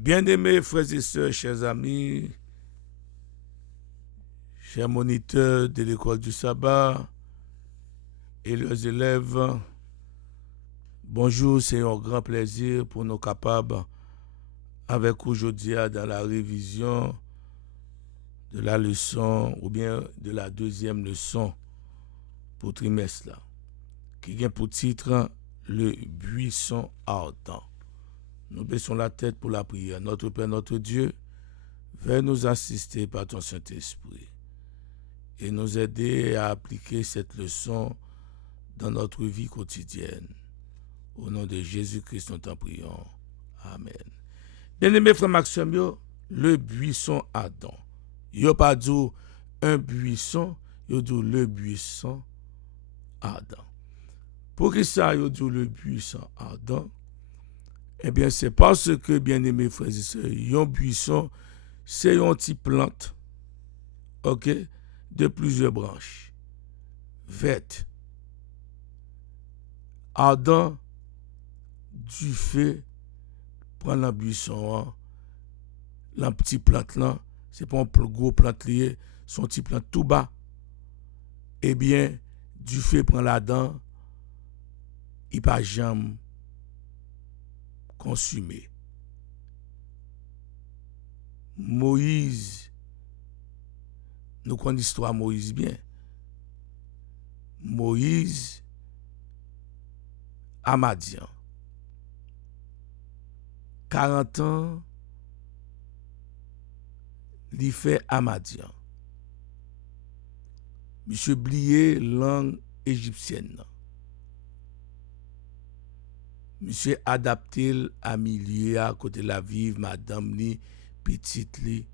Bien-aimés frères et sœurs, chers amis, chers moniteurs de l'école du sabbat et leurs élèves, bonjour, c'est un grand plaisir pour nous capables, avec aujourd'hui dans la révision de la leçon ou bien de la deuxième leçon pour trimestre là, qui a pour titre le buisson ardent. Nous baissons la tête pour la prière. Notre Père, notre Dieu, veuille nous assister par ton Saint-Esprit et nous aider à appliquer cette leçon dans notre vie quotidienne. Au nom de Jésus-Christ, nous t'en prions. Amen. Bien-aimé frère Maxime, le buisson ardent. Il n'y a pas dit un buisson, il y a dit le buisson ardent. Pour qui ça, il y a dit le buisson ardent? Eh bien, c'est parce que, bien-aimés frères et sœurs, un buisson, c'est une petite plante, ok, de plusieurs branches, vertes, ardent, du feu, prendre un buisson, la petite plante là, c'est pas un gros plante lié, son petit plante tout bas. Eh bien, du feu prend la dent, il pas jamais consumé. Moïse, nous connaissons l'histoire de Moïse bien. Moïse à Madian. 40 ans, il fait à Madian. Monsieur oublié langue égyptienne. Monsieur adapté à milieu à côté la vive madame li petite li.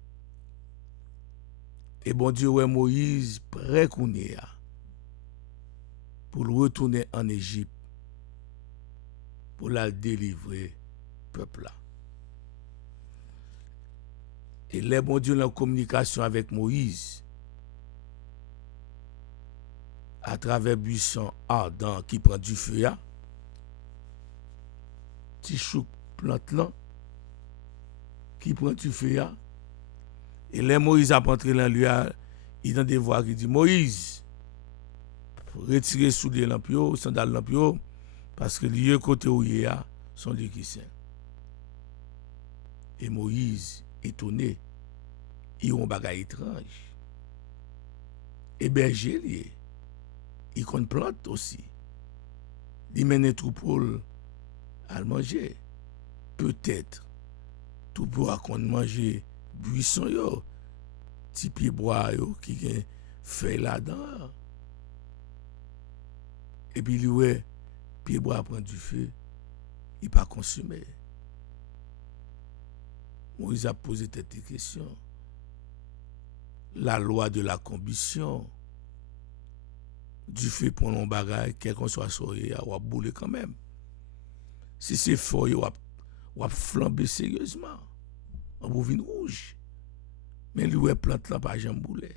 Et bon Dieu ouais Moïse prêt kounia pour retourner en Égypte pour la délivrer peuple là. Et les bon Dieu en communication avec Moïse à travers buisson ardent qui prend du feu là. Petit chou plante là qui prend du feu là. Et les Moïse a entré dans lui, il a des voix qui dit Moïse, retirer sous les lampions, sandales lampions, parce que lieu côté où il y a sont lieux qui saint. Et Moïse, étonné, il a un bagage étrange. Et berger lié, il compte plante aussi. Il mène troupeau à manger. Peut-être, troupeau à qu'on manger buisson yo, ti pied bois yo qui gen feuille là-dedans. Et puis lui ouais, pied bois prend du feu, il pas consumé. Moïse a posé cette question. La loi de la combustion du feu pour un bagage, quel qu'on soit soyé, on va bouler quand même. Si c'est fort, on va flamber sérieusement. On va venir rouge. Mais lui, ouais, plante là, pas jamais bouler.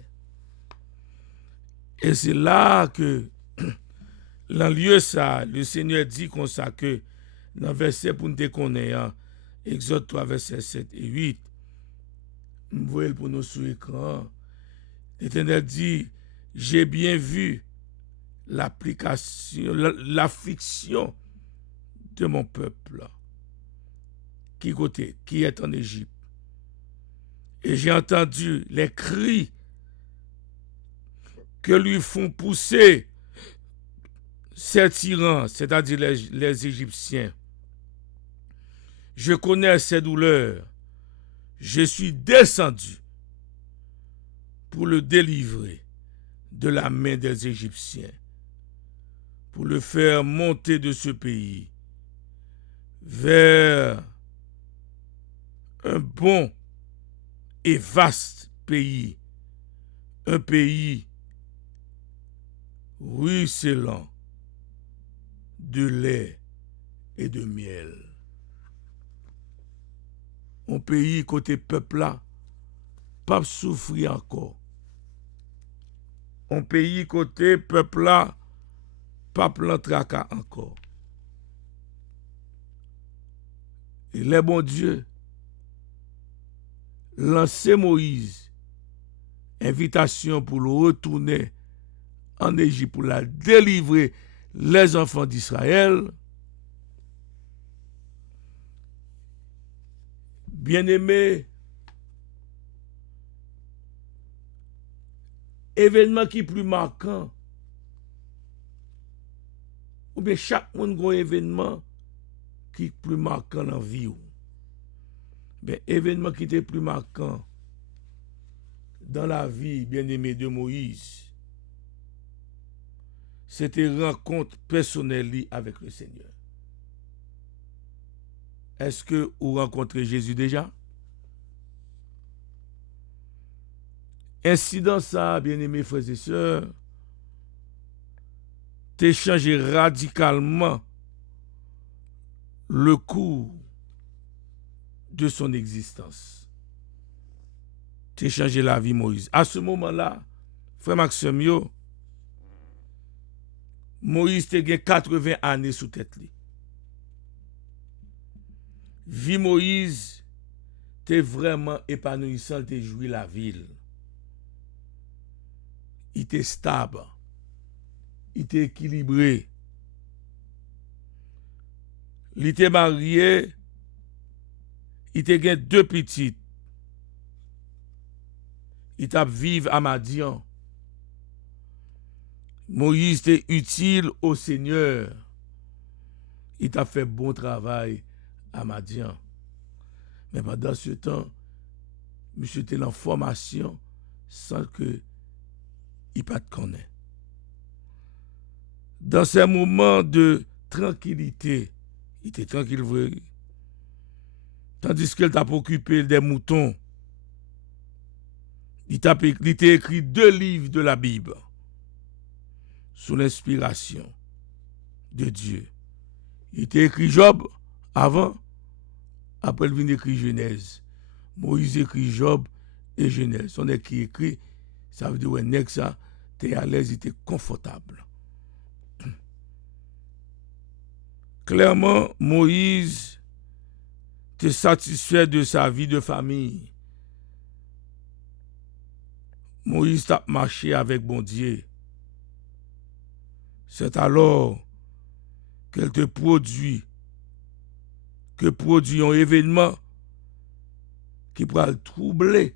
Et c'est là que, dans lieu ça, le Seigneur dit comme ça que, dans le verset pour nous connaître, Exode 3, verset 7 et 8, nous voyons pour nous sur l'écran, l'Éternel dit, j'ai bien vu l'affliction de mon peuple, qui est en Égypte. Et j'ai entendu les cris que lui font pousser ces tyrans, c'est-à-dire les Égyptiens. Je connais ces douleurs. Je suis descendu pour le délivrer de la main des Égyptiens, pour le faire monter de ce pays vers un bon et vaste pays, un pays ruisselant de lait et de miel. Un pays côté peuple là, pas souffrir encore. Un pays côté peuple là, pas plan tracas encore. Et les bons dieux lancé Moïse, invitation pour le retourner en Égypte pour la délivrer les enfants d'Israël. Bien-aimé, événement qui est plus marquant, ou bien chaque monde a un événement qui est plus marquant dans la vie. Mais événement qui était plus marquant dans la vie, bien-aimé, de Moïse, c'était rencontre personnelle avec le Seigneur. Est-ce que vous rencontrez Jésus déjà? Ainsi dans ça, bien-aimés frères et sœurs, t'es changé radicalement le cours de son existence. T'es changé la vie Moïse. À ce moment-là, frère Maxime, Moïse te gen 80 années sous tête li. Vie Moïse t'es vraiment épanouissant, t'es joui la ville. Il était stable. Il était équilibré. Il était marié. Il était gen 2 petites. Il t'a vivre à Madian. Moïse était utile au Seigneur. Il t'a fait bon travail à Madian. Mais pendant ce temps, monsieur était en formation sans que il pas te connaît. Dans ces moments de tranquillité, il était tranquille vrai. Tandis qu'elle t'a occupé des moutons, il t'a écrit 2 livres de la Bible sous l'inspiration de Dieu. Il t'a écrit Job avant, après il vient écrit Genèse. Moïse écrit Job et Genèse. On est qui écrit, ça veut dire que ça, t'es à l'aise, il était confortable. Clairement, Moïse était satisfait de sa vie de famille. Moïse t'a marché avec bon Dieu. C'est alors qu'elle te produit, que produit un événement qui pourra troubler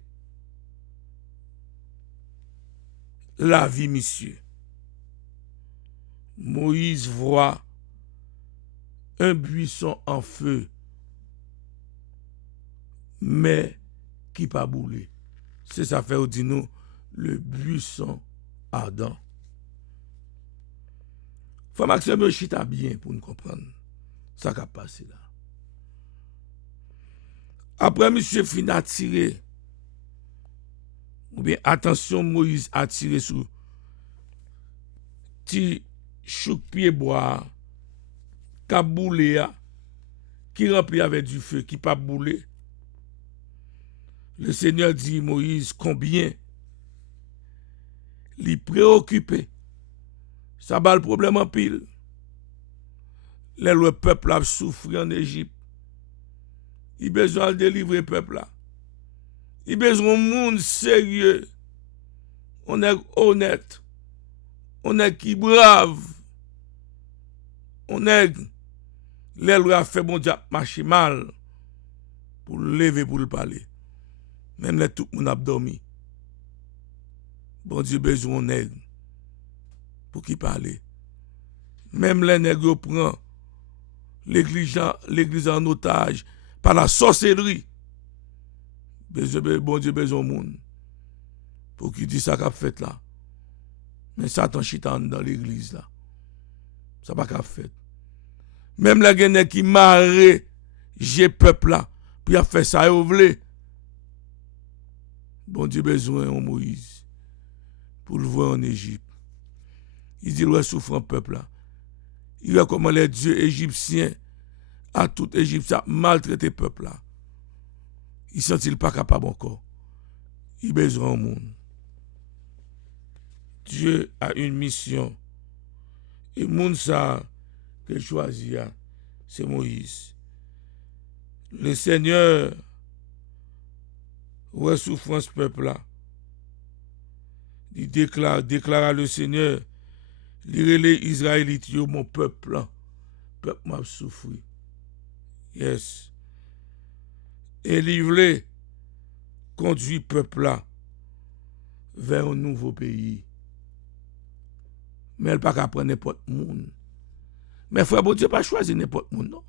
la vie, monsieur. Moïse voit un buisson en feu, mais qui pas boulé. C'est ça fait, dit nous, le buisson ardent. Faut Maxime chita bien pour nous comprendre ça qui a passé là. Après, monsieur fin a tiré, ou bien attention, Moïse a tiré sur petit chouk pied bois, qui a boulé, qui rempli avec du feu, qui pas boulé. Le Seigneur dit Moïse combien il préoccupé. Ça bat le problème en pile. Le peuple a souffert en Égypte. Il a besoin de délivrer le peuple là. Il a besoin de monde sérieux. On est honnête. On est qui brave. On est l'elle a fait bon Dieu marcher mal pour le lever pour le parler. Même là tout le monde a dormi. Bon Dieu besoin de nègre pour qu'il parle. Même les nègres prend l'église en otage par la sorcellerie. Bon Dieu besoin de monde pour qu'il dise ça qu'a fait là. Mais Satan chitan dans l'église là. Ça pas qu'a fait. Même la gueule qui marre j'ai peuple là puis a fait ça et voulez. Bon Dieu besoin de Moïse pour le voir en Égypte. Il dit ouais souffrant peuple là. Il voit comment les dieux égyptiens à tout Égypte ça maltraité peuple là. Il sent-il pas capable encore. Il besoin au monde. Dieu a une mission. Et monde ça qu'il choisit, c'est Moïse. Le Seigneur Ouais, souffrance peuple là. Il déclara le Seigneur, les Israélites, yo, mon peuple là. Peuple m'a souffri. Yes. Et livré, conduit peuple là vers un nouveau pays. Mais elle pas qu'à prendre n'importe monde. Mais frère, bon Dieu pas choisi n'importe monde, non.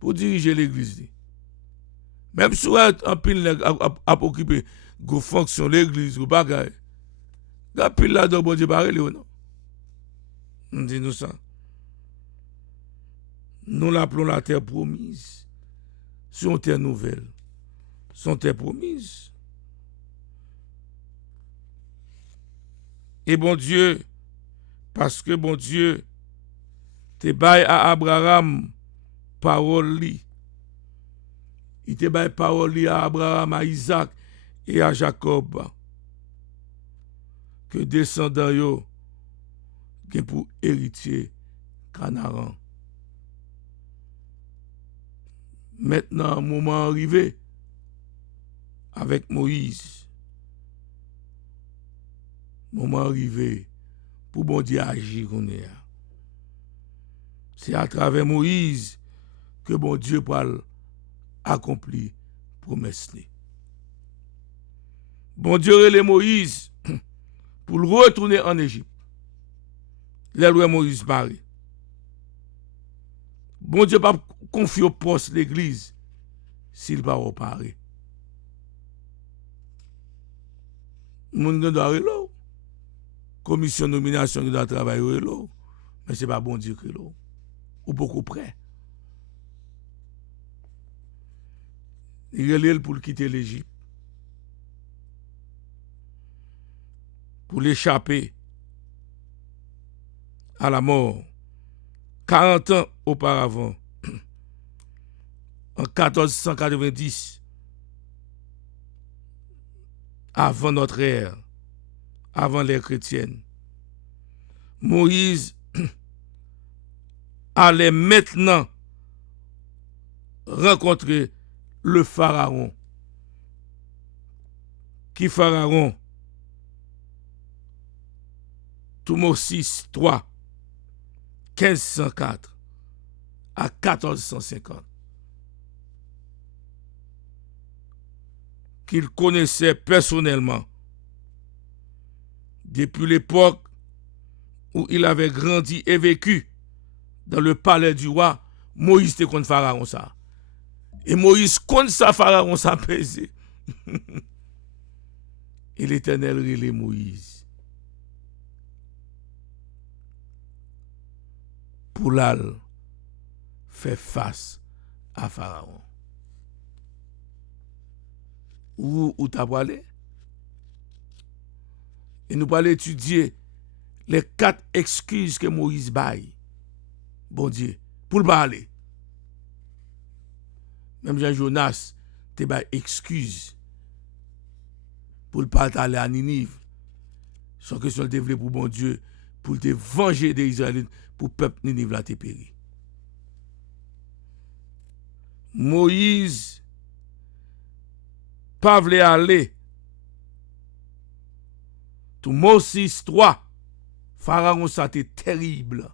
Pour diriger l'église. Même si un pile a occupé de fonction l'église ou bagaille. Un pile là de bon Dieu pas relé non. On dit nous ça. Nous l'appelons la terre promise. Son terre nouvelle. Son terre promise. Et bon Dieu, parce que bon Dieu, te bail à Abraham parole li. Il te bail parole li à Abraham, à Isaac et à Jacob. Que descendants yo gen pour héritier Canaan. Maintenant, moment arrivé avec Moïse. Moment arrivé pour bon Dieu agir qu'on est. C'est à travers Moïse que bon Dieu peut accomplir promesse. Bon Dieu relève Moïse pour le retourner en Égypte. Les lois Moïse paré. Bon Dieu pas confier au poste l'église s'il va reparer. Moun doit relo. Commission de nomination qui doit travailler relo. Mais c'est pas bon Dieu qui relo. Ou beaucoup près. Il relève pour quitter l'Égypte. Pour l'échapper à la mort. 40 ans auparavant, en 1490, avant notre ère, avant l'ère chrétienne, Moïse allait maintenant rencontrer le pharaon. Qui pharaon? Thutmose 3, 1504 à 1450. Qu'il connaissait personnellement depuis l'époque où il avait grandi et vécu dans le palais du roi. Moïse était contre Pharaon ça. Et Moïse contre ça Pharaon ça pesé. Et l'Éternel relève Moïse pour l'al faire face à Pharaon. Où t'as parlé? Et nous allons étudier les 4 excuses que Moïse baille. Bon Dieu, pour le parler. Même Jean-Jonas, te baille excuse pour le pas aller à Ninive. Sans question de développer pour bon Dieu, pour te venger des Israélites, pour le peuple Ninive là te péri. Moïse pas voulait aller. Tout Moses 3, Pharaon ça était terrible.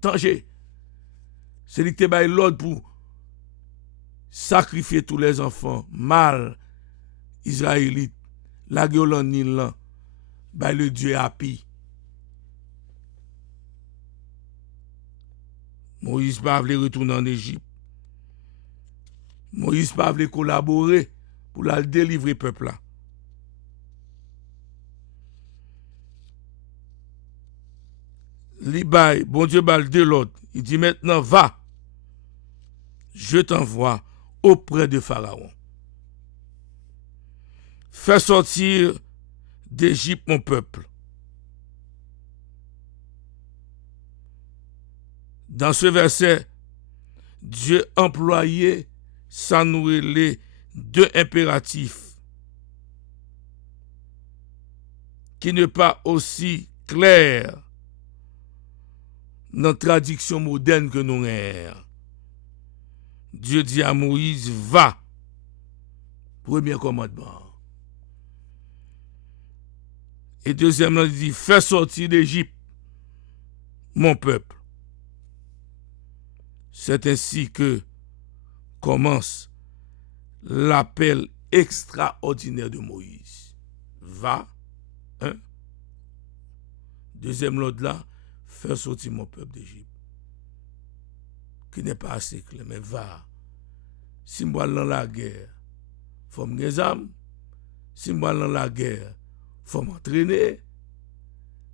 Danger. C'est lui qui te l'ordre pour sacrifier tous les enfants mâles israélites. La gueule en Nil là, le Dieu Api. Moïse pas voulait retourner en Égypte. Moïse pas voulait collaborer pour la délivrer le peuple là. Libaye, bon Dieu bal de l'autre. Il dit maintenant va, je t'envoie auprès de Pharaon. Fais sortir d'Égypte mon peuple. Dans ce verset, Dieu employait sans nous les 2 impératifs qui n'est pas aussi clair dans la traduction moderne que nous avons. Dieu dit à Moïse, va. Premier commandement. Et deuxièmement, il dit, fais sortir d'Égypte mon peuple. C'est ainsi que commence l'appel extraordinaire de Moïse. Va, hein? Deuxième l'autre là, fais sortir mon peuple d'Égypte. Qui n'est pas assez clair, mais va. Si moi dans la guerre, faut me des armes. Si moi dans la guerre, faut m'entraîner.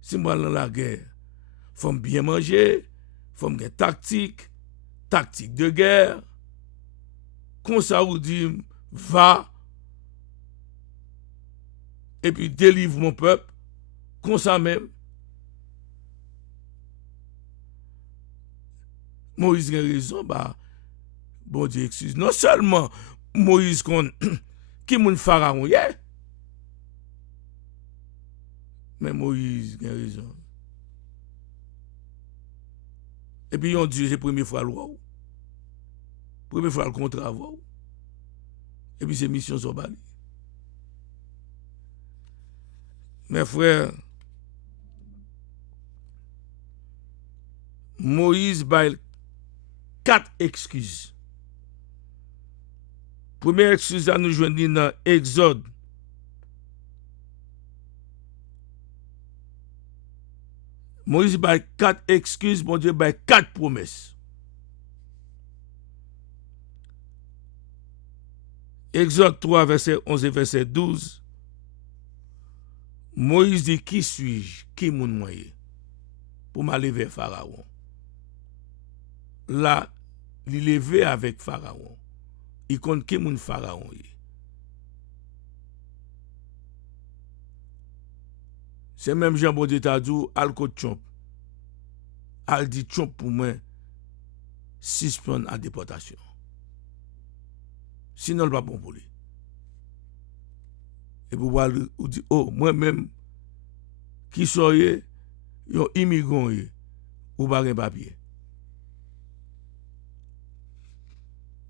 Si moi dans la guerre, faut bien manger, faut me tactique de guerre. Comme ça vous dit, va et puis délivre mon peuple, comme ça même. Moïse a raison, bah, bon Dieu excuse. Non seulement Moïse qui moun pharaon, yeah? Mais Moïse a raison. Et puis on dit, c'est la première fois le roi. Première fois le contrat. Et puis ces missions sont bannies. Mes frères, Moïse baille 4 excuses. Première excuse à nous joindre dans Exode. Moïse baille 4 excuses, mon Dieu baille 4 promesses. Exode 3, verset 11 et verset 12. Moïse dit, qui suis-je? Qui moun moyen? Pour m'aller vers Pharaon. Là, il levé avec Pharaon. Il compte qui moun Pharaon. C'est même Jean Baudet a dit, al ko chomp. Al dit chomp pour moi, suspend à déportation. Sinon, il va pas bon pour lui. Et pour voir, ou dit, oh, moi-même, qui soyez, yon immigrant, ou pas un papier.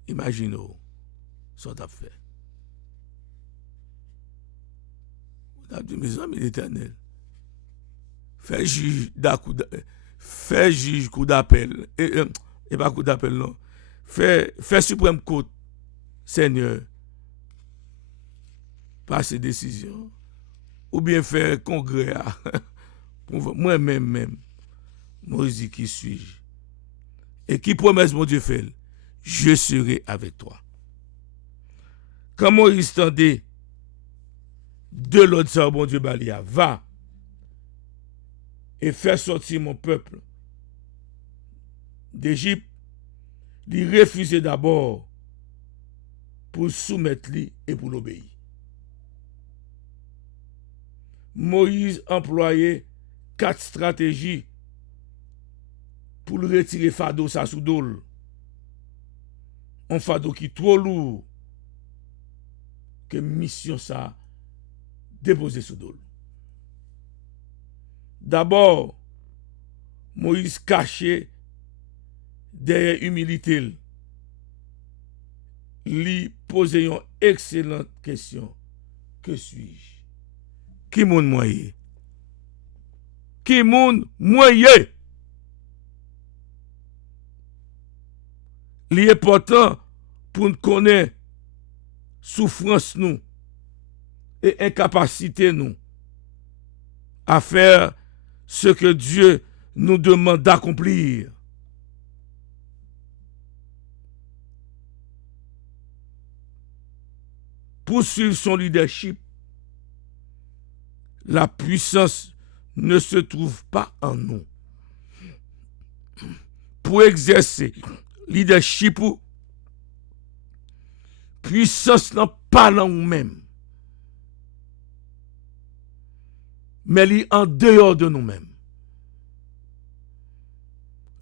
Imaginez, ça t'a fait. Vous avez dit, mes amis l'éternel, fais juge coup d'appel, et pas coup d'appel, non. Fais suprême court, Seigneur, passer décision, ou bien faire congrès, pour moi-même, Moïse qui suis-je, et qui promesse mon Dieu fait, je serai avec toi. Quand Moïse tendait de l'autre sort, bon Dieu balia, va et fais sortir mon peuple d'Égypte, il refusait d'abord pour soumettre lui et pour l'obéir. Moïse employait 4 stratégies pour le retirer fardeau sa sous dol. Un fardeau qui est trop lourd que mission ça déposer sous dol. D'abord, Moïse cachait derrière humilité. Lui posait une excellente question. Que suis-je? Qui moun moyen? Qui moun moyen? Il est important pour nous connaître souffrance nous et incapacité nous à faire ce que Dieu nous demande d'accomplir. Pour suivre son leadership, la puissance ne se trouve pas en nous. Pour exercer leadership, puissance n'est pas dans nous-mêmes, mais elle est en dehors de nous-mêmes.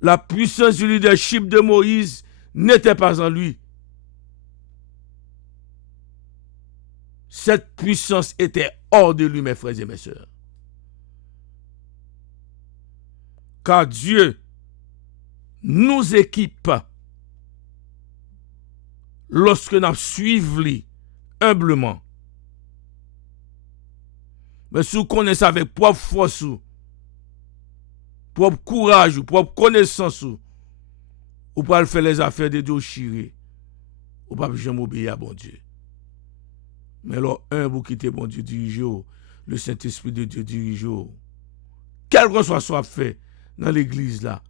La puissance du leadership de Moïse n'était pas en lui. Cette puissance était hors de lui, mes frères et mes sœurs. Car Dieu nous équipe lorsque nous suivons lui humblement. Mais si vous connaissez avec propre force, propre courage, propre connaissance, vous pouvez faire les affaires de Dieu chiré. Vous ne pouvez jamais obéir à bon Dieu. Mais alors, vous quittez bon Dieu dirige, le Saint-Esprit de Dieu dirige. Quel que soit ce fait dans l'église là,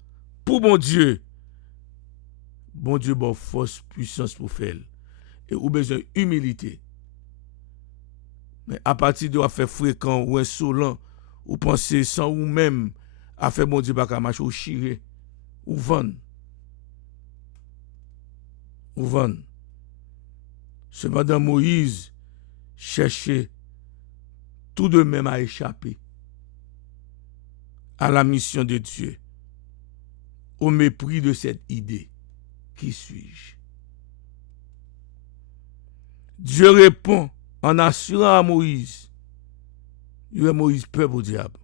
pour bon Dieu, bon force, puissance pour faire. Et vous besoin d'humilité. Mais à partir de faire fréquent ou insolent, ou penser sans ou même à faire bon Dieu pas marcher ou chirer, ou vendre. Ou vendre. Cependant, Moïse cherchait tout de même à échapper à la mission de Dieu, au mépris de cette idée. Qui suis-je? Dieu répond en assurant à Moïse, il y a Moïse peur au diable,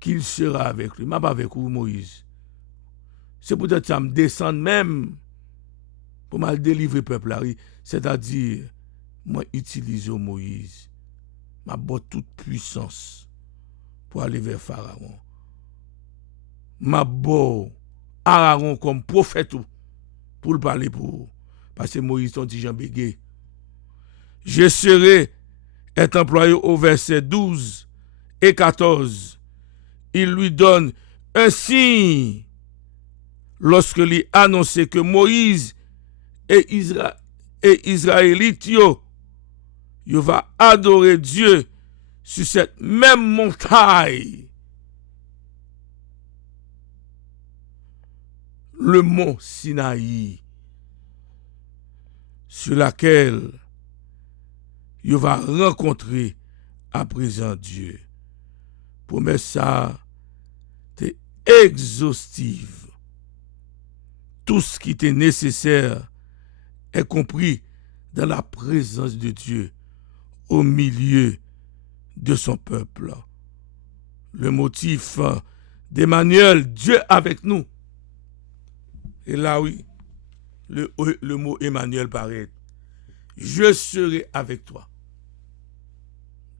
qu'il sera avec lui. Mais pas avec vous, Moïse. C'est peut-être ça me descend même pour me délivrer le peuple là. C'est-à-dire, moi, utilise Moïse, ma bonne toute puissance pour aller vers Pharaon. Ma bonne Aaron comme prophète pour le parler pour. Parce que Moïse ton dit Jean Bégué. Je serai est employé au verset 12 et 14. Il lui donne un signe lorsque lui annonçait que Moïse et Israélites yo va adorer Dieu sur cette même montagne. Le mont Sinaï, sur laquelle il va rencontrer à présent Dieu. Promesse ça, c'est exhaustive. Tout ce qui était nécessaire est compris dans la présence de Dieu au milieu de son peuple. Le motif d'Emmanuel, Dieu avec nous. Et là, oui, le mot Emmanuel paraît. Je serai avec toi.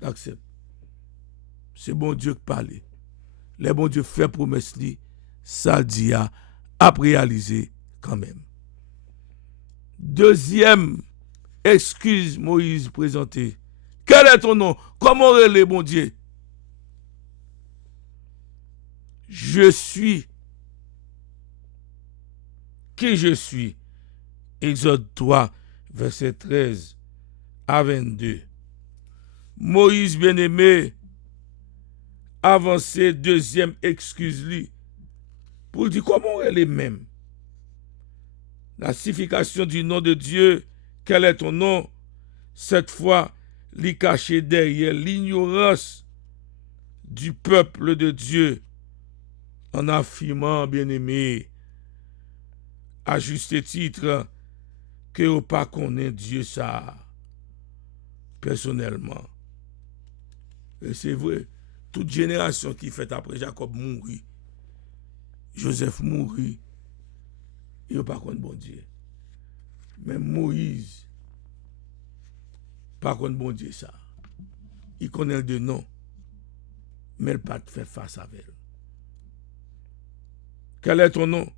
Accepte. C'est bon Dieu qui parle. Les bon Dieu fait promesse, ça dit à réaliser quand même. Deuxième excuse Moïse présentée. Quel est ton nom? Comment est bon Dieu? Je suis qui je suis. Exode 3, verset 13 à 22. Moïse bien-aimé, avancé, deuxième excuse lui, pour dire comment elle est même. La signification du nom de Dieu, quel est ton nom? Cette fois, l'y caché derrière l'ignorance du peuple de Dieu, en affirmant, bien-aimé, à juste titre, que vous pas connaît Dieu ça, personnellement. Et c'est vrai, toute génération qui fait après Jacob mourit, Joseph mourit, il n'a pas connaît bon Dieu. Mais Moïse, pas connaît bon Dieu ça. Il connaît de nom, mais il n'a pas fait face avec elle. Quel est ton nom?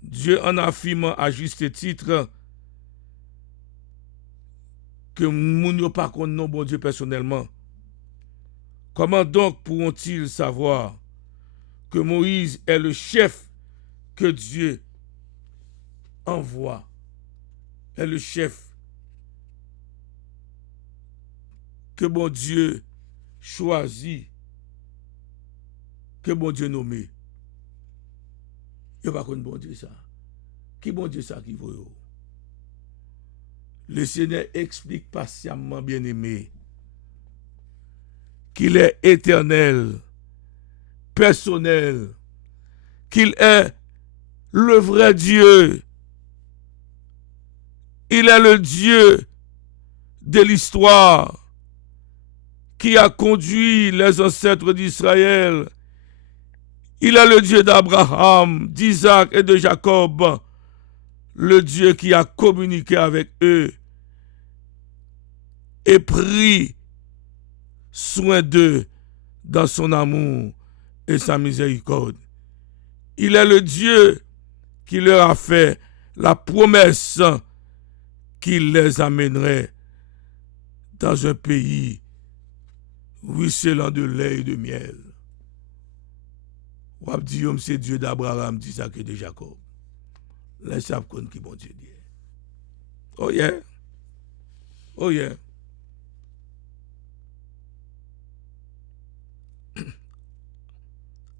Dieu en affirmant à juste titre que nous n'avons pas connu non bon Dieu personnellement. Comment donc pourront-ils savoir que Moïse est le chef que Dieu envoie, est le chef que bon Dieu choisit, que bon Dieu nommé? Il n'y a pas bon Dieu ça. Qui bon Dieu ça qui veut? Le Seigneur explique patiemment, bien-aimé, qu'il est éternel, personnel, qu'il est le vrai Dieu. Il est le Dieu de l'histoire qui a conduit les ancêtres d'Israël. Il est le Dieu d'Abraham, d'Isaac et de Jacob, le Dieu qui a communiqué avec eux et pris soin d'eux dans son amour et sa miséricorde. Il est le Dieu qui leur a fait la promesse qu'il les amènerait dans un pays ruisselant de lait et de miel. Ou ap di c'est Dieu d'Abraham, d'Isaac et de Jacob. Là, ça connaît qui bon Dieu dit. Oh yeah. Oh yeah.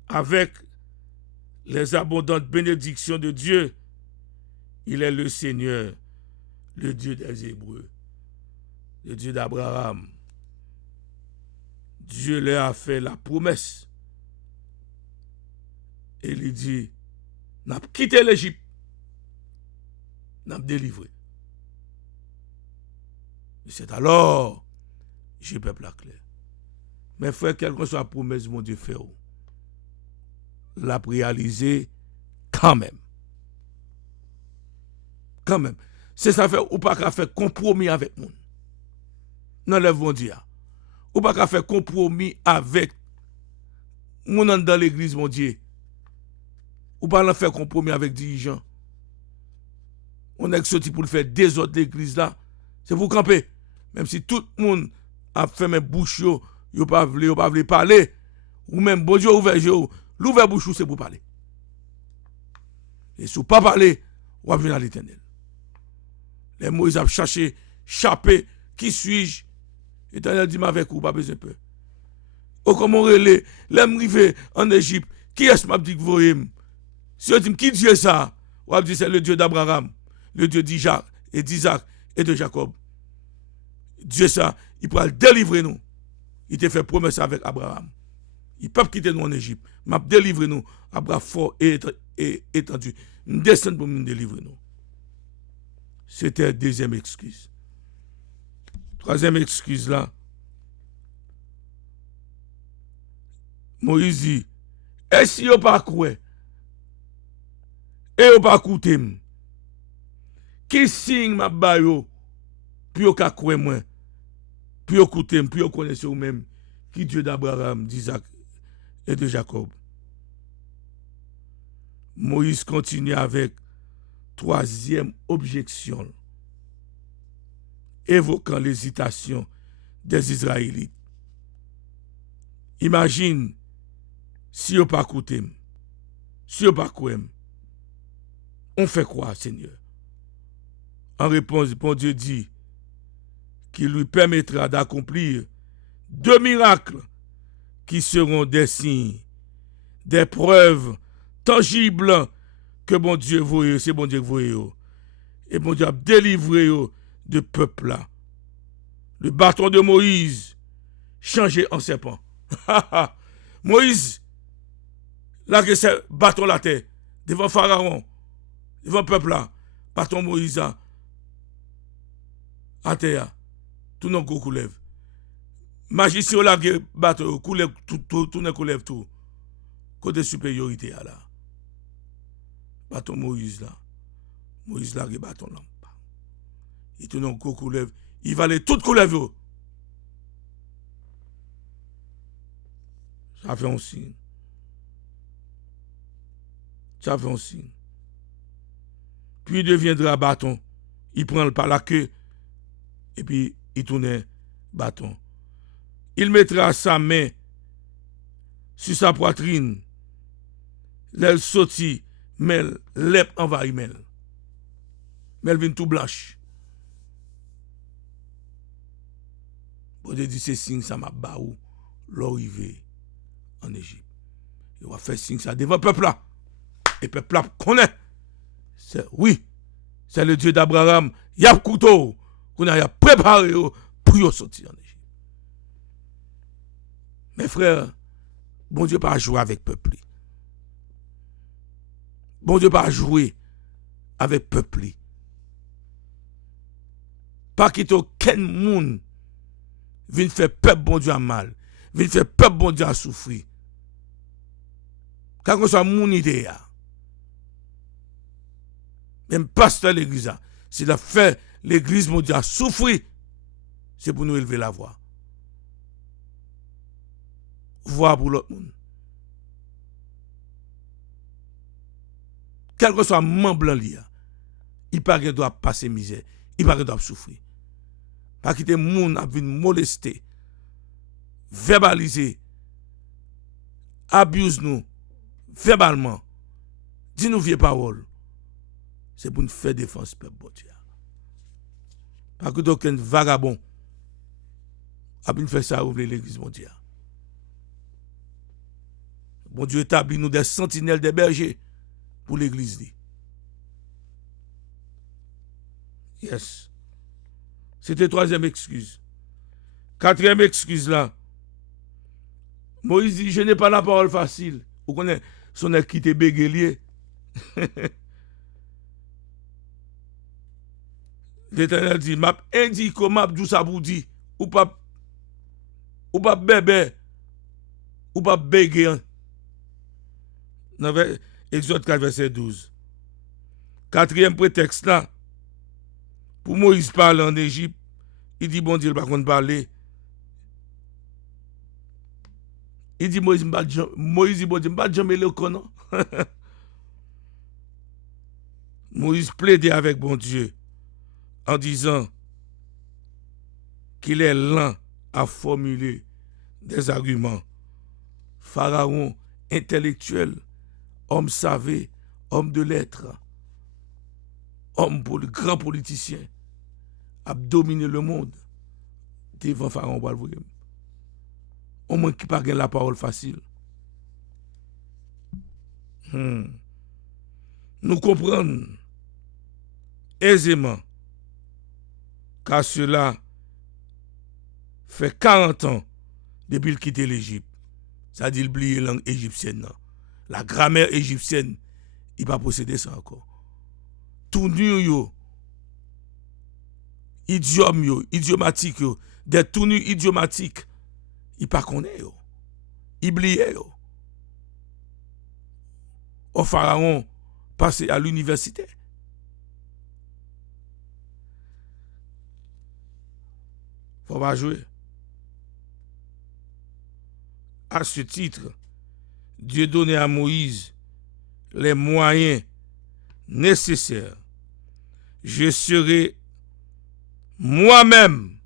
Avec les abondantes bénédictions de Dieu, il est le Seigneur, le Dieu des Hébreux, le Dieu d'Abraham. Dieu leur a fait la promesse. Et il dit, n'a quitté l'Égypte, n'a délivré. Et c'est alors, j'ai peuple la clair. Mais frère, quelle que soit la promesse, mon Dieu fait, l'a réalisé quand même. Quand même. C'est ça fait, ou pas qu'à faire compromis avec nous. Non, le bon Dieu. Ou pas qu'à faire compromis avec nous dans l'église, mon Dieu. Ou pas qu'à faire compromis avec dirigeants. On est sorti pour le faire désordre l'église là. C'est pour camper. Même si tout le monde a fait mes bouches, yo pas voulu parler. Ou même, bon Dieu, ouvert, l'ouvert bouche, c'est pour parler. Et si vous ne pas parler, vous venir à l'Éternel. Les Moïse a cherché, chapé, qui suis-je? L'Éternel dit, avec vous, pas besoin de peur. Ou comme on relève, l'aime rivé en Égypte, qui est-ce que m'a dit que vous voyez? Si on dit, qui Dieu ça? On va dire, c'est le Dieu d'Abraham, le Dieu d'Isaac et de Jacob. Dieu ça, il pourra délivrer nous. Il t'a fait promesse avec Abraham. Il peut quitter nous en Égypte. M'a délivré nous à bras fort et étendu. Nous descendons pour nous délivrer nous. C'était la deuxième excuse. Troisième excuse là. Moïse dit, et si vous pas croire, et vous pas écouter, qui signe ma bayo, puis vous pas croire moi, puis vous écouter, puis vous connaissez vous-même, qui Dieu d'Abraham, d'Isaac et de Jacob. Moïse continue avec troisième objection, évoquant l'hésitation des Israélites. Imagine si vous pas écouté, si vous pas croire, on fait quoi, Seigneur? En réponse, bon Dieu dit qu'il lui permettra d'accomplir 2 miracles qui seront des signes, des preuves tangibles que bon Dieu voyait, c'est bon Dieu voyait. Et bon Dieu a délivré de peuple là. Le bâton de Moïse changé en serpent. Moïse, là que c'est bâton la terre, devant Pharaon, devant peuple là, bâton Moïse à terre, tout non coulève. Magicien là que bâton coulève tout ne coulève tout. Côté supériorité là. Bâton Moïse là. Moïse là que bâton là. Il tout non coulève, il valait toute coulève. Ça fait un signe. Ça fait un signe. Puis il deviendra bâton. Il prend par la queue et puis il tourne bâton. Il mettra sa main sur sa poitrine. L'aile sortit, mais l'ép envahit mais elle vient tout blanche. Bon Dieu dit c'est signe ça m'a baou l'arrivée en Égypte. Il va faire signe ça devant le peuple là. Et le peuple là connaît. Oui, c'est le Dieu d'Abraham. Il y a couteau qu'on a préparé pour sortir en Égypte. Mes frères, bon Dieu pas jouer avec le peuple. Bon Dieu pas jouer avec le peuple. Pas quitter aucun monde vient faire peuple bon Dieu à mal. Vient faire peuple bon Dieu à souffrir. Quand on soit mon idée. même pasteur de l'église, c'est de faire l'église mondiale souffrir, c'est pour nous élever la voix. Voix pour l'autre monde. Quel que soit le membre blanc, il pas qu'il doit passer misère, il pas qu'il doit souffrir. Pas quitter le monde à venir molester, verbaliser, abuse nous, verbalement, dis nous vieilles paroles. C'est pour nous faire défense, peuple bon Dieu. Pas que aucun vagabond a bien fait ça ouvrir l'église mondiale. Bon Dieu établit nous des sentinelles, des bergers pour l'église. Yes. C'était troisième excuse. Quatrième excuse là. Moïse dit, je n'ai pas la parole facile. Vous connaissez son équité béguelier. L'Éternel dit, m'a indiqué m'a dou ça pour dire ou pas bébé ou pas bégué. Dans Exode 4 verset 12. Quatrième prétexte là pour Moïse parler en Égypte, il dit bon Dieu pas contre parler. Il dit Moïse dit bon Dieu pas jamais le connaît. Moïse plaidait avec bon Dieu en disant qu'il est lent à formuler des arguments. Pharaon intellectuel, homme savé, homme de lettres, grand politicien, a dominé le monde devant Pharaon. Au moins qui pas la parole facile. Nous comprenons aisément car cela fait 40 ans depuis qu'il quitte l'Égypte. Ça dit oublier la langue égyptienne. La grammaire égyptienne, il pas posséder ça encore. Tout nu idiomatique des tournures idiomatiques, il pas connaît yo. Il oublié yo. Au pharaon passé à l'université. Faut pas jouer. À ce titre, Dieu donnait à Moïse les moyens nécessaires. Je serai moi-même,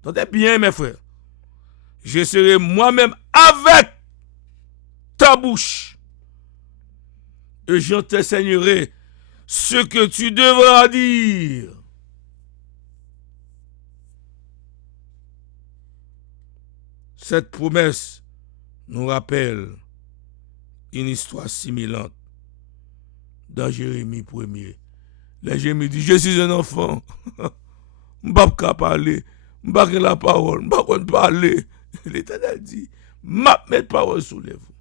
entendez bien mes frères, je serai moi-même avec ta bouche et je t'enseignerai ce que tu devras dire. Cette promesse nous rappelle une histoire similante dans Jérémie 1er. Là, Jérémie dit, je suis un enfant, je ne peux pas parler, je ne peux pas la parole, je ne peux pas parler. L'Éternel dit, m'a mettre parole sous les vous.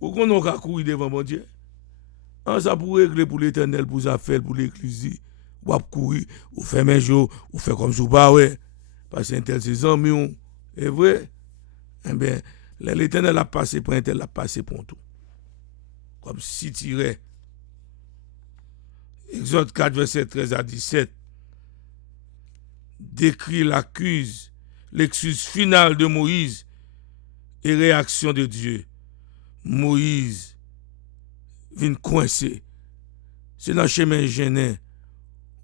Vous qu'on a courir devant mon Dieu. Ça pour régler pour l'Éternel, pour ça faire pour l'Église. Ou courir, ou faire mes jours, ou faire comme ça, bah ouais. Parce que un tel ses amis, est vrai. Eh bien, l'Éternel a passé pour un tel, a passé pour tout. Comme si tirait. Exode 4, verset 13 à 17 décrit l'excuse finale de Moïse et réaction de Dieu. Moïse vient coincer. C'est dans le chemin gêné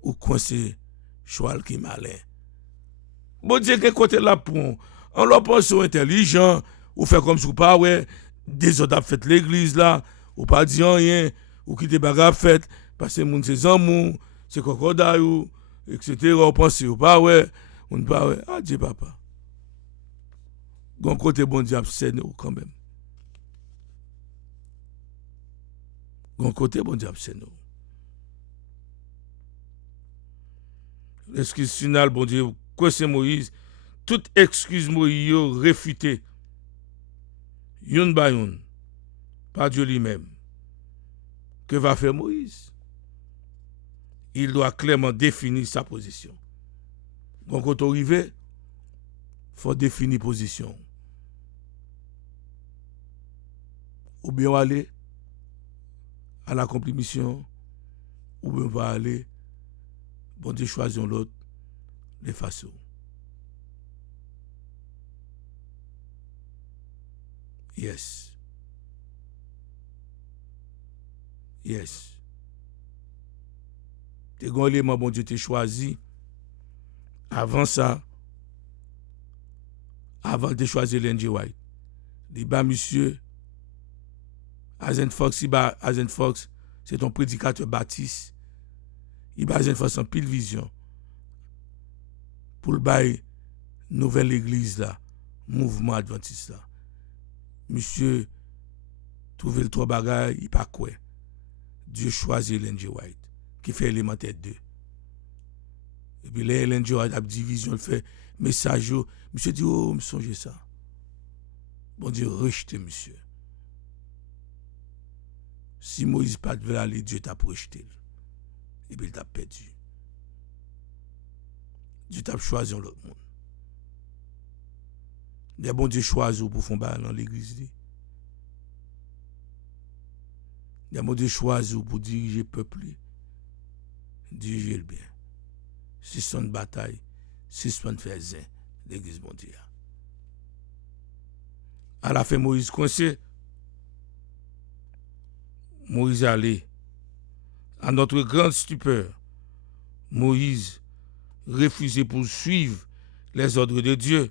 ou coincer cheval qui malin. Bon Dieu, quel côté là pour on l'a pensé intelligent, ou fait comme si vous pas ouais, des autres fait l'église là, ou pas dit rien, ou qui te bagarre fait, parce que moun c'est amour, c'est crocodile, etc. On pense ou pas ouais, on ne pas ouais, ah Dieu papa. Gon côté bon Dieu absène quand même. Gon côté bon Dieu absène. L'excuse finale, bon Dieu, quoi c'est Moïse, toute excuse Moïse réfutée, yon ba yon, par Dieu lui-même. Que va faire Moïse? Il doit clairement définir sa position. Donc, quand on arrive, il faut définir position. Ou bien aller à l'accompli mission, ou bien pas aller, bon Dieu choisit l'autre, les façons. Yes. Yes. T'es grand élément, bon Dieu, t'es choisi. Avant ça, avant de choisir L.N.G. White, il bat monsieur, Azen Fox, c'est ton prédicateur baptiste. Il bat Azen Fox en pile vision. Pour le bail, nouvelle église là, mouvement adventiste là. Monsieur, trouver le trois bagailles, il pas quoi. Dieu choisit L.N.G. White, qui fait élémentaire 2. Et puis là, L.N.G. White a division, il fait message. Monsieur dit, oh, me songe ça. Bon Dieu, rejeté, monsieur. Si Moïse pas devait aller, Dieu t'a rejeté. Et puis il t'a perdu. Dieu t'a choisi l'autre monde. Des bon Dieu choisi pour faire dans l'église. Des bon Dieu choisi pour diriger le peuple. Diriger le bien. C'est son bataille. C'est son faire zin. L'église mondiale. À la fin, Moïse coincé. Moïse allait. À notre grande stupeur, Moïse refusait pour suivre les ordres de Dieu,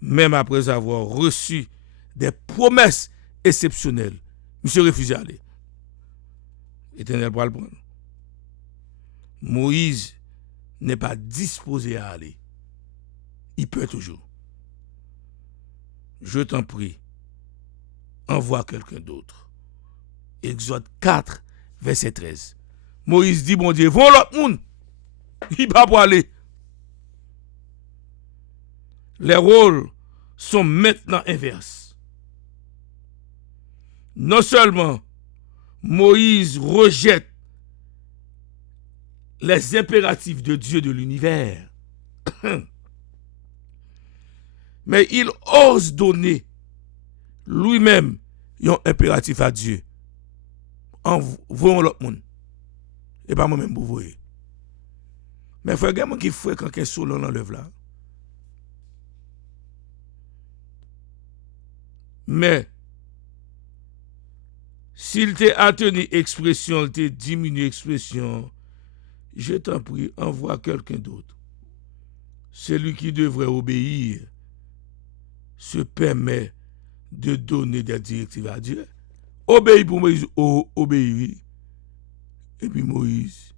même après avoir reçu des promesses exceptionnelles. Monsieur refusait d'aller. Éternel pour le prendre. Moïse n'est pas disposé à aller. Il peut toujours. Je t'en prie, envoie quelqu'un d'autre. Exode 4, verset 13. Moïse dit, bon Dieu, vont l'autre monde. Il va pas aller. Les rôles sont maintenant inverses. Non seulement Moïse rejette les impératifs de Dieu de l'univers, mais il ose donner lui-même un impératif à Dieu. En voyant l'autre monde. Et pas moi-même pour voir. Mais frère, il y a qui fait quand quelqu'un solo l'enlève là. Mais, s'il t'a tenu expression, il t'a diminué expression, je t'en prie, envoie quelqu'un d'autre. Celui qui devrait obéir se permet de donner des directives à Dieu. Obéis pour Moïse, obéir. Et puis Moïse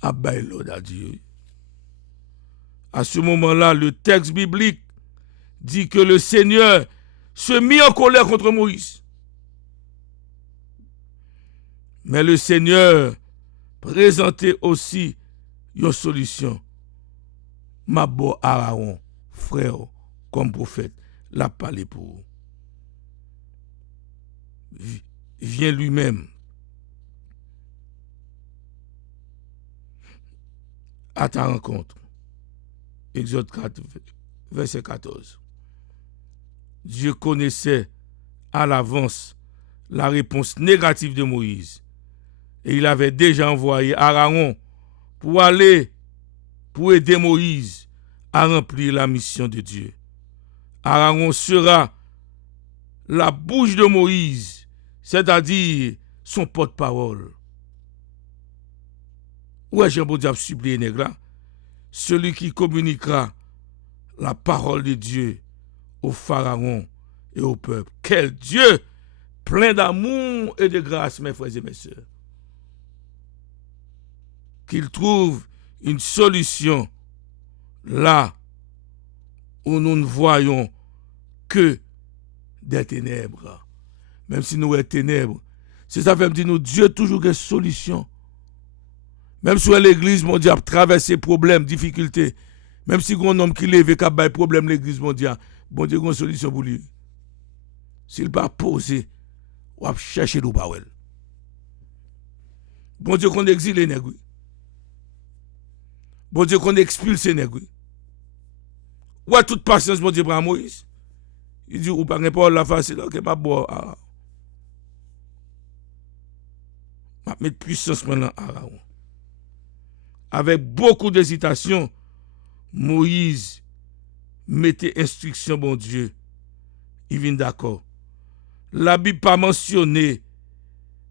a baillé l'ordre à Dieu. À ce moment-là, le texte biblique dit que le Seigneur se mit en colère contre Moïse. Mais le Seigneur présentait aussi une solution. Mabo Aaron, frère, comme prophète, l'a parlé pour vous. Vient lui-même à ta rencontre. Exode 4, verset 14. Dieu connaissait à l'avance la réponse négative de Moïse. Et il avait déjà envoyé Aaron pour aider Moïse à remplir la mission de Dieu. Aaron sera la bouche de Moïse, c'est-à-dire son porte-parole. Ouais, j'ai beau dire supplier nègre, celui qui communiquera la parole de Dieu au Pharaon et au peuple. Quel Dieu plein d'amour et de grâce, mes frères et mes sœurs. Qu'il trouve une solution là où nous ne voyons que des ténèbres. Même si nous sommes ténèbres, c'est ça fait me dire nous, Dieu toujours une solution. Même si l'église mondiale traverse problèmes, difficultés, même si un homme qui lève et qui a des problèmes l'église mondiale, bon Dieu a une solution pour lui. S'il pas posé, on va chercher le bawel. Bon Dieu qu'on exile les nègres. Bon Dieu qu'on expulse les nègres. Ouais, toute patience, bon Dieu, pour Moïse. Il dit, ou pas la facile, ok, pas boire. m'a mis puissance maintenant à Aaron. Avec beaucoup d'hésitation, Moïse mettait instruction, bon Dieu. Il vient d'accord. La Bible pas mentionné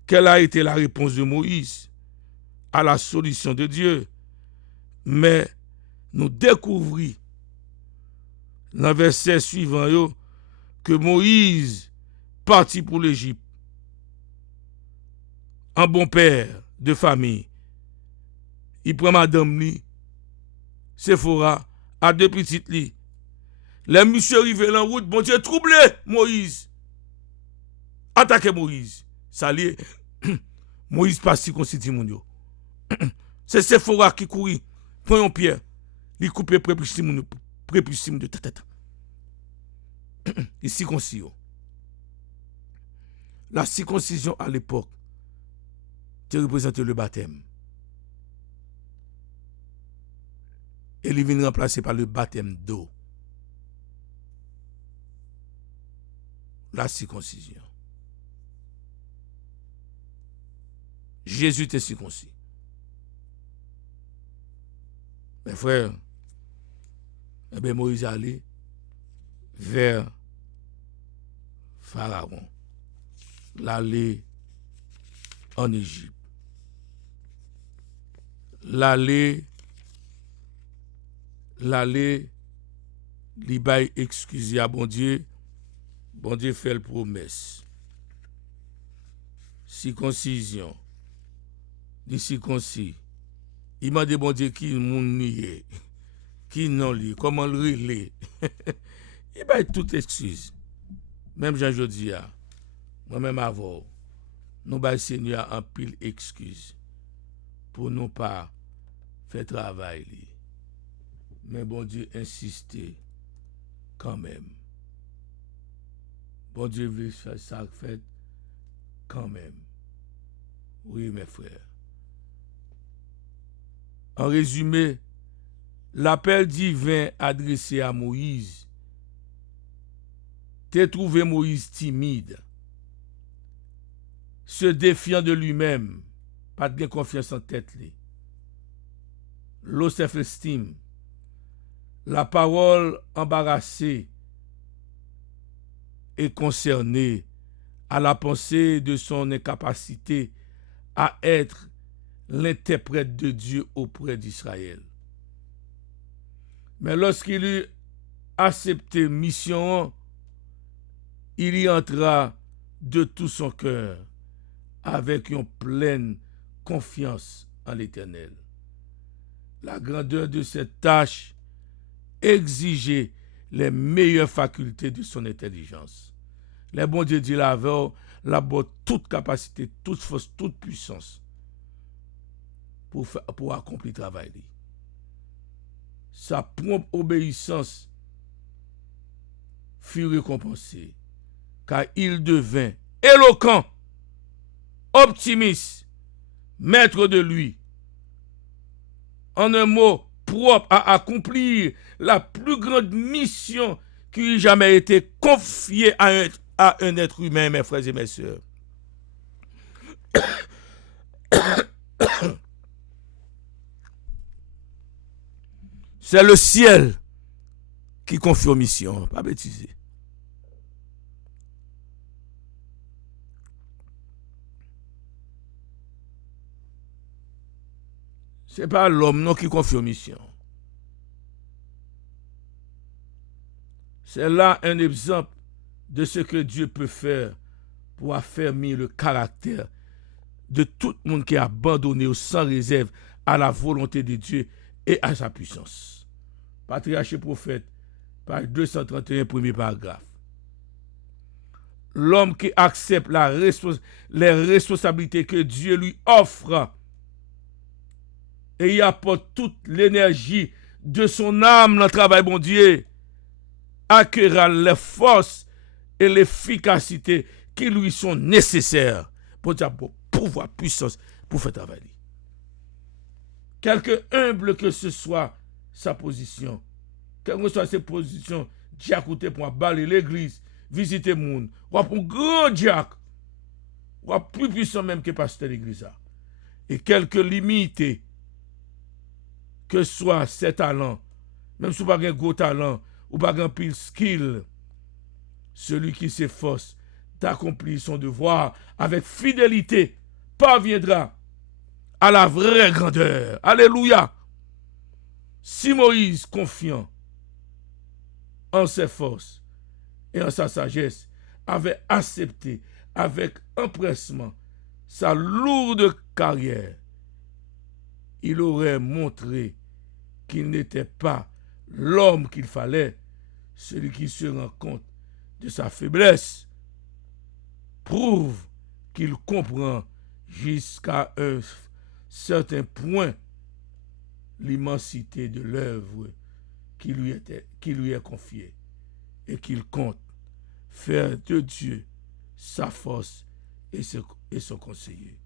quelle a été la réponse de Moïse à la solution de Dieu. Mais nous découvrons dans le verset suivant que Moïse partit pour l'Égypte. Un bon père de famille. Il prend madame li, Sephora, à deux petites li. Les monsieur arrivés en route, bon Dieu troublé Moïse. Attaquez Moïse. Ça lié. Moïse passe si constitue mon yo. C'est Sephora qui courit. Prend une pierre. Il coupe prépuce de tête. Il circoncis. La circoncision à l'époque représente le baptême. Et il vient remplacé par le baptême d'eau. La circoncision. Jésus était circoncis. Mes frères, eh bien Moïse allait vers Pharaon, l'aller en Égypte. L'aller, li bay excuse à bon Dieu fait le promesse. Circoncision, dit circoncis. Il m'a dit bon Dieu qui moun nié, qui non li, comment le relé. Il bay toute excuse. Même Jean Jodia, moi-même avant, nous bay Seigneur en pile excuse pour nous pas faire travail li. Mais bon Dieu insistait quand même. Bon Dieu veut faire ça fait quand même. Oui, mes frères. En résumé, l'appel divin adressé à Moïse, t'es trouvé Moïse timide, se défiant de lui-même, pas de confiance en tête. Low self-esteem, la parole embarrassée et concernée à la pensée de son incapacité à être l'interprète de Dieu auprès d'Israël. Mais lorsqu'il eut accepté mission, il y entra de tout son cœur avec une pleine confiance en l'Éternel. La grandeur de cette tâche exigeait les meilleures facultés de son intelligence. Les bon Dieu dit la veille, la bonne toute capacité, toute force, toute puissance pour accomplir le travail. Sa prompte obéissance fut récompensée, car il devint éloquent, optimiste, maître de lui. En un mot, propre à accomplir la plus grande mission qui ait jamais été confiée à un être humain, mes frères et mes sœurs. C'est le ciel qui confie aux missions, pas bêtiser. Ce n'est pas l'homme non qui confie aux missions. C'est là un exemple de ce que Dieu peut faire pour affermir le caractère de tout le monde qui est abandonné sans réserve à la volonté de Dieu et à sa puissance. Patriarche et prophète, page 231, premier paragraphe. L'homme qui accepte les responsabilités que Dieu lui offre et y apporte toute l'énergie de son âme dans le travail, bon Dieu, acquérera les forces et l'efficacité qui lui sont nécessaires pour pouvoir, puissance pour faire travailler. Quelque humble que ce soit sa position, quelle que soit ses positions, Dieu côté pour balayer l'église, visiter le monde, ou pour un grand Dieu, ou plus puissant même que pasteur de l'église. Et quelques limites que soit ses talents, même si vous n'avez pas un gros talent, ou pas un pile skill, celui qui s'efforce d'accomplir son devoir avec fidélité parviendra à la vraie grandeur. Alléluia. Si Moïse, confiant en ses forces et en sa sagesse, avait accepté avec empressement sa lourde carrière, il aurait montré qu'il n'était pas l'homme qu'il fallait. Celui qui se rend compte de sa faiblesse prouve qu'il comprend jusqu'à un certain point l'immensité de l'œuvre qui lui est confiée et qu'il compte faire de Dieu sa force et son conseiller.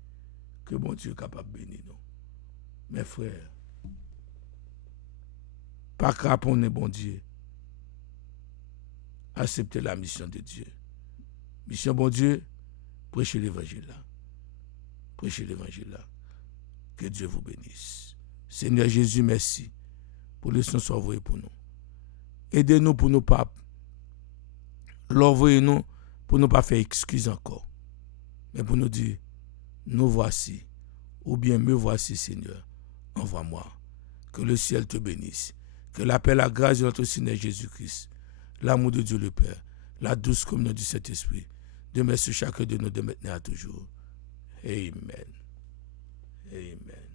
Que bon Dieu est capable de bénir nous. Mes frères, pas craponner bon Dieu. Acceptez la mission de Dieu. Mission bon Dieu, prêchez l'évangile là. Prêchez l'évangile là. Que Dieu vous bénisse. Seigneur Jésus, merci pour le son envoyé pour nous. Aidez-nous pour nous pas l'envoyer-nous pour ne pas faire excuse encore. Mais pour nous dire, nous voici, ou bien me voici Seigneur, envoie-moi. Que le ciel te bénisse. Que la paix, la grâce de notre Seigneur Jésus-Christ, l'amour de Dieu le Père, la douce communion du Saint-Esprit, demeure sur chacun de nous de maintenant à toujours. Amen. Amen.